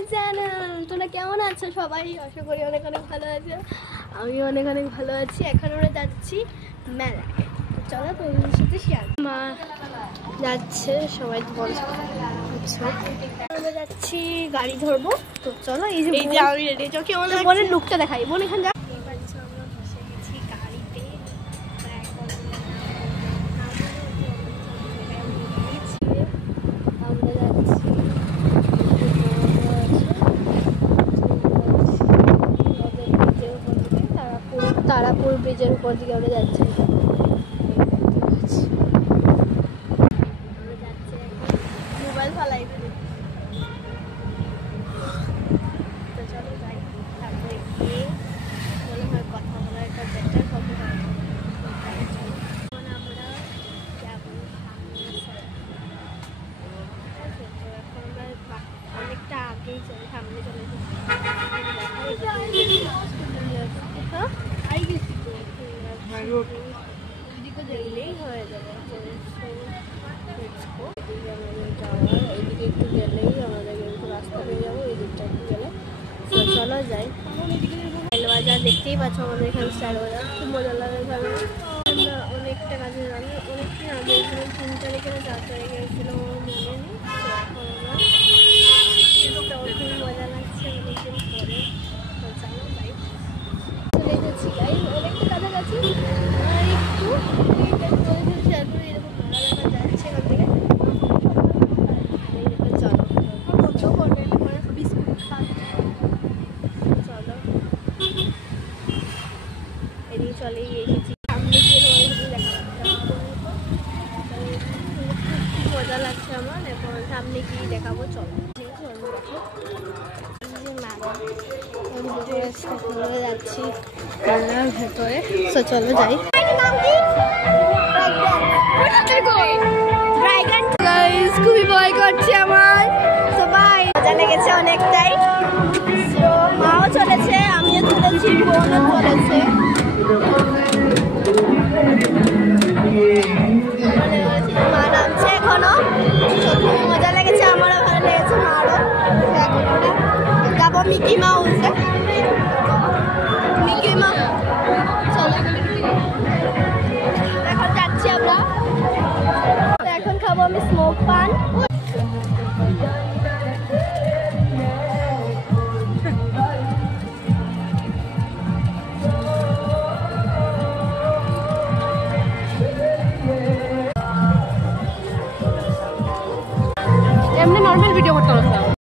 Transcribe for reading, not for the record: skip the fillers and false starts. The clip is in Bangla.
My channel. তোমরা কেমন আছো সবাই? আশা করি অনেক অনেক ভালো আছো। আমি অনেক অনেক ভালো আছি। এখন আমরা যাচ্ছি মেলা। চলো তোমাদের সাথে শেয়ার। মা যাচ্ছে, সবাই বলছে আমরা যাচ্ছি, গাড়ি ধরবো। তো চলো, এই যে আমি রেডি। কেমন বোনের লুকটা দেখাই। বোন এখানে যা। আমরা বসে গেছি গাড়িতে। আমরা যাচ্ছি তারাপুর ব্রিজের উপর দিকে আমরা যাচ্ছি। আমরা যাচ্ছি মোবাইল ফালাই। তো চলো যাই, তারপরে গিয়ে মনে হয় কথা বলার একটা বেটার হবে। আমরা যাবো অনেকটা আগেই চলে, সামনে চলে গেলেই হয়ে যাবে। এইদিকে একটু গেলেই আমাদের কিন্তু রাস্তা পেয়ে যাবো। এই দিকটা একটু গেলে চলো যাই। স্টাইল বাজার দেখতেই পাচ্ছ, আমাদের এখানে স্টাইল বাজার খুব মজা লাগে। আমরা অনেকটা কাজে জানি, অনেকদিন আগে 3 তারিখে 4 তারিখে গেছিল, মনে নেই। খুবই মজা লাগছে অনেকদিন পরে। চলো যাই, চলে যাচ্ছি গাই, অনেকটা কাছাকাছি। আর একটু এরকম ভালো দেখা যাচ্ছে এখান থেকে। চলো বিস্কুট খাচ্ছে। চলো এদিকে চলেই এসেছি। সামনে গিয়ে দেখা মজা লাগছে আমার। এখন সামনে গিয়ে দেখাবো। চলো যাচ্ছি মেলার ভেতরে। চলো যাই। খুবই ভয় করছে আমার। সবাই মজা লেগেছে অনেকটাই। মাও চলেছে, আমিও চলেছি, বোনও চলেছে। মা নামছে এখনো। খুবই মজা লেগেছে, আমারও ভালো লেগেছে, মারও। এখন আমরা যাবো মিকি মাউসে। মিকি মাউস চলো, এখন যাচ্ছি আমরা। এখন খাবো আমি স্মোক পান।